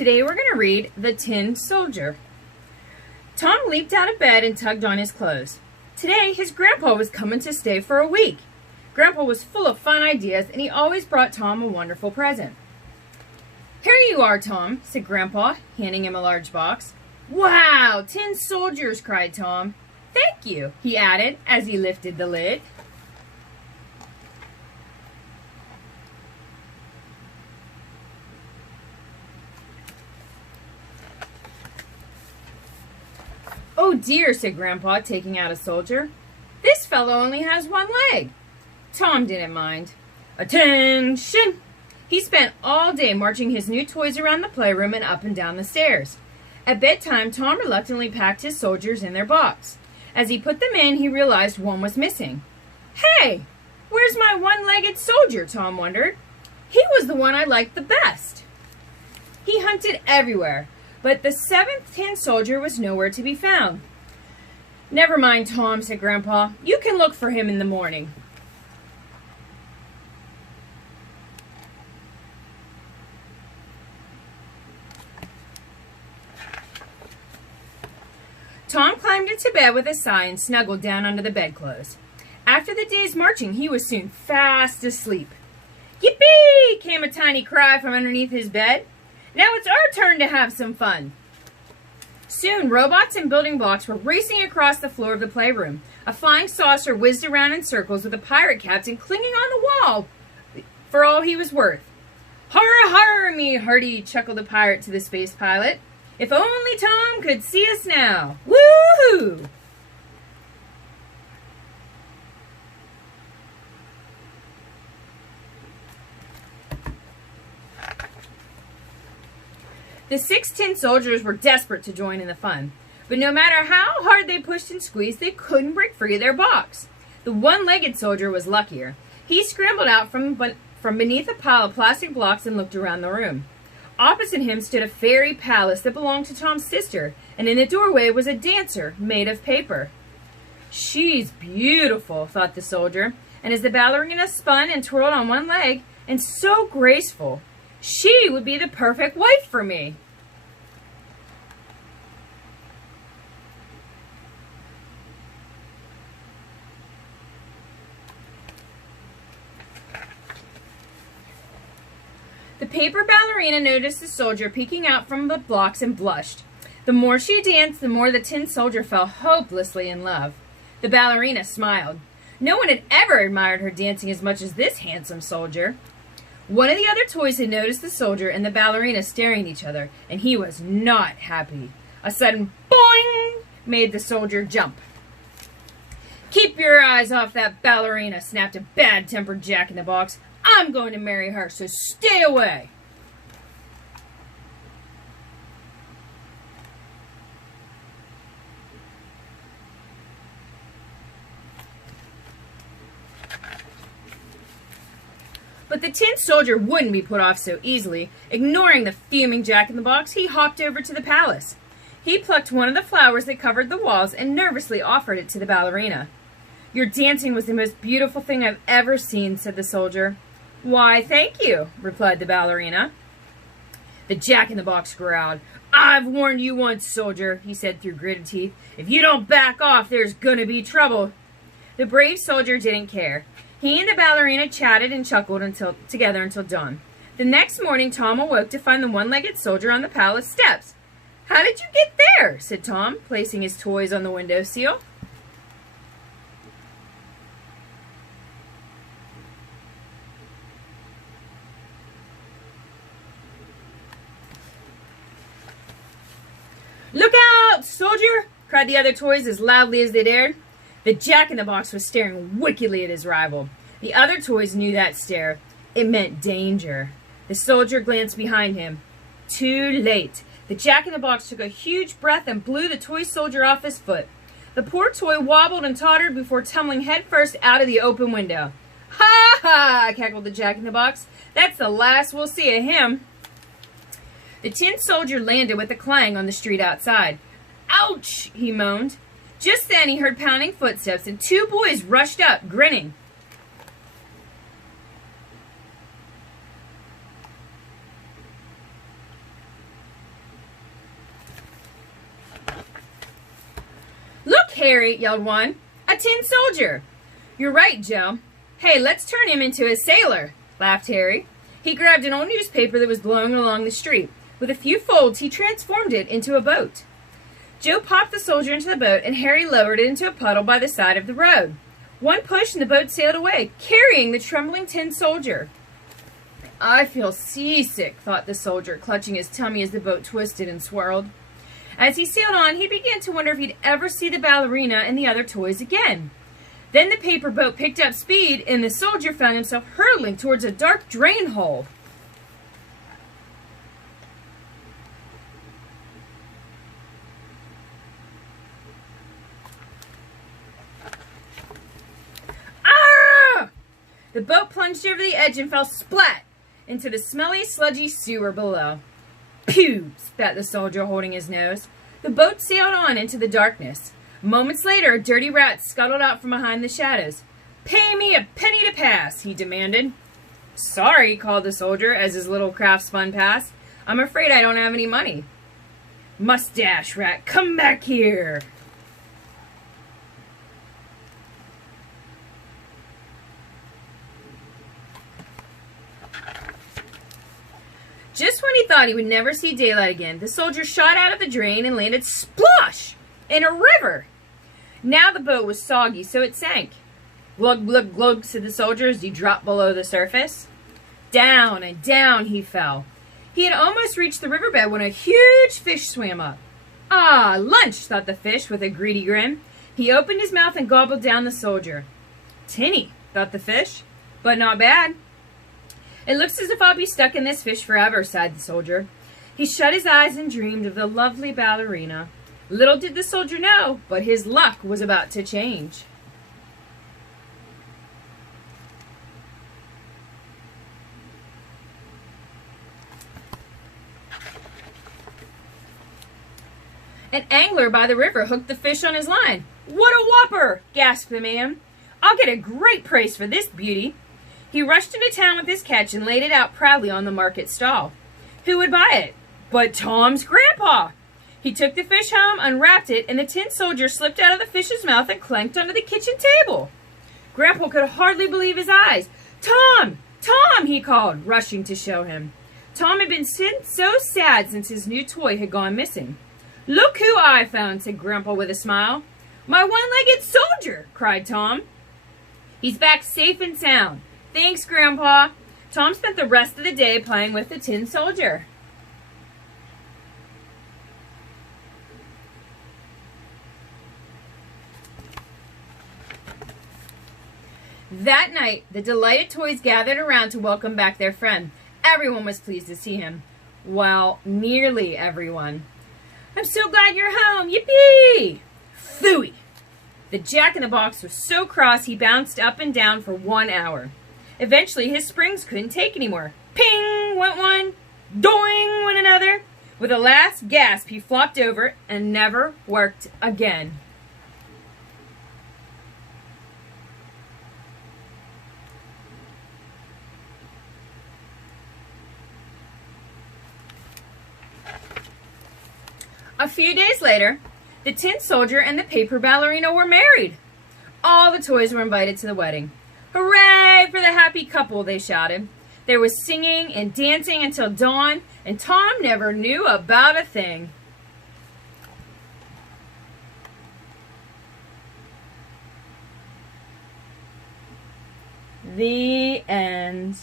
Today we're going to read The Tin Soldier. Tom leaped out of bed and tugged on his clothes. Today his grandpa was coming to stay for a week. Grandpa was full of fun ideas and he always brought Tom a wonderful present. "Here you are, Tom," said Grandpa, handing him a large box. "Wow, tin soldiers," cried Tom. "Thank you," he added as he lifted the lid. "Oh dear," said Grandpa, taking out a soldier. "This fellow only has one leg." Tom didn't mind. "Attention!" He spent all day marching his new toys around the playroom and up and down the stairs. At bedtime, Tom reluctantly packed his soldiers in their box. As he put them in, he realized one was missing. "Hey, where's my one-legged soldier?" Tom wondered. "He was the one I liked the best." He hunted everywhere, but the seventh tin soldier was nowhere to be found. "Never mind, Tom," said Grandpa. "You can look for him in the morning." Tom climbed into bed with a sigh and snuggled down under the bedclothes. After the day's marching, he was soon fast asleep. "Yippee!" came a tiny cry from underneath his bed. "Now it's our turn to have some fun." Soon, robots and building blocks were racing across the floor of the playroom. A flying saucer whizzed around in circles with a pirate captain clinging on the wall for all he was worth. "Har, har, me hearty," chuckled the pirate to the space pilot. "If only Tom could see us now. Woo-hoo!" The 6 tin soldiers were desperate to join in the fun, but no matter how hard they pushed and squeezed, they couldn't break free of their box. The one-legged soldier was luckier. He scrambled out from beneath a pile of plastic blocks and looked around the room. Opposite him stood a fairy palace that belonged to Tom's sister, and in the doorway was a dancer made of paper. "She's beautiful," thought the soldier, and as the ballerina spun and twirled on one leg, and so graceful, she would be the perfect wife for me. The paper ballerina noticed the soldier peeking out from the blocks and blushed. The more she danced, the more the tin soldier fell hopelessly in love. The ballerina smiled. No one had ever admired her dancing as much as this handsome soldier. One of the other toys had noticed the soldier and the ballerina staring at each other, and he was not happy. A sudden boing made the soldier jump. "Keep your eyes off that ballerina," snapped a bad-tempered Jack-in-the-Box. "I'm going to marry her, so stay away." But the tin soldier wouldn't be put off so easily. Ignoring the fuming Jack-in-the-Box, he hopped over to the palace. He plucked one of the flowers that covered the walls and nervously offered it to the ballerina. "Your dancing was the most beautiful thing I've ever seen," said the soldier. "Why, thank you," replied the ballerina. The Jack-in-the-Box growled. "I've warned you once, soldier," he said through gritted teeth. "If you don't back off, there's gonna be trouble." The brave soldier didn't care. He and the ballerina chatted and chuckled together until dawn. The next morning, Tom awoke to find the one-legged soldier on the palace steps. "How did you get there?" said Tom, placing his toys on the windowsill. "Look out, soldier!" cried the other toys as loudly as they dared. The Jack-in-the-Box was staring wickedly at his rival. The other toys knew that stare. It meant danger. The soldier glanced behind him. Too late. The Jack-in-the-Box took a huge breath and blew the toy soldier off his foot. The poor toy wobbled and tottered before tumbling headfirst out of the open window. "Ha ha!" cackled the Jack-in-the-Box. "That's the last we'll see of him." The tin soldier landed with a clang on the street outside. "Ouch!" he moaned. Just then he heard pounding footsteps and 2 boys rushed up, grinning. Harry, yelled one. A tin soldier. You're right, Joe. Hey, let's turn him into a sailor, laughed Harry. He grabbed an old newspaper that was blowing along the street. With a few folds, he transformed it into a boat. Joe popped the soldier into the boat, and Harry lowered it into a puddle by the side of the road. One push, and the boat sailed away, carrying the trembling tin soldier. I feel seasick, thought the soldier, clutching his tummy as the boat twisted and swirled. As he sailed on, he began to wonder if he'd ever see the ballerina and the other toys again. Then the paper boat picked up speed, and the soldier found himself hurtling towards a dark drain hole. Ah! The boat plunged over the edge and fell splat into the smelly, sludgy sewer below. Pew! Spat the soldier, holding his nose. The boat sailed on into the darkness. Moments later, a dirty rat scuttled out from behind the shadows. Pay me a penny to pass, he demanded. Sorry, called the soldier as his little craft spun past. I'm afraid I don't have any money. Mustache rat, come back here. Just when he thought he would never see daylight again, the soldier shot out of the drain and landed splosh in a river. Now the boat was soggy, so it sank. Glug, glug, glug, said the soldier as he dropped below the surface. Down and down he fell. He had almost reached the riverbed when a huge fish swam up. Ah, lunch, thought the fish with a greedy grin. He opened his mouth and gobbled down the soldier. Tinny, thought the fish, but not bad. It looks as if I'll be stuck in this fish forever, sighed the soldier. He shut his eyes and dreamed of the lovely ballerina. Little did the soldier know, but his luck was about to change. An angler by the river hooked the fish on his line. What a whopper! Gasped the man. I'll get a great price for this beauty. He rushed into town with his catch and laid it out proudly on the market stall. Who would buy it? But Tom's grandpa! He took the fish home, unwrapped it, and the tin soldier slipped out of the fish's mouth and clanked onto the kitchen table. Grandpa could hardly believe his eyes. Tom! Tom! He called, rushing to show him. Tom had been so sad since his new toy had gone missing. Look who I found, said Grandpa with a smile. My one-legged soldier, cried Tom. He's back safe and sound. Thanks, Grandpa. Tom spent the rest of the day playing with the tin soldier. That night, the delighted toys gathered around to welcome back their friend. Everyone was pleased to see him. Well, nearly everyone. I'm so glad you're home. Yippee! Phooey! The Jack-in-the-Box was so cross he bounced up and down for 1 hour. Eventually, his springs couldn't take anymore. Ping! Went one. Doing! Went another. With a last gasp, he flopped over and never worked again. A few days later, the tin soldier and the paper ballerina were married. All the toys were invited to the wedding. Hooray for the happy couple, they shouted. There was singing and dancing until dawn, and Tom never knew about a thing. The end.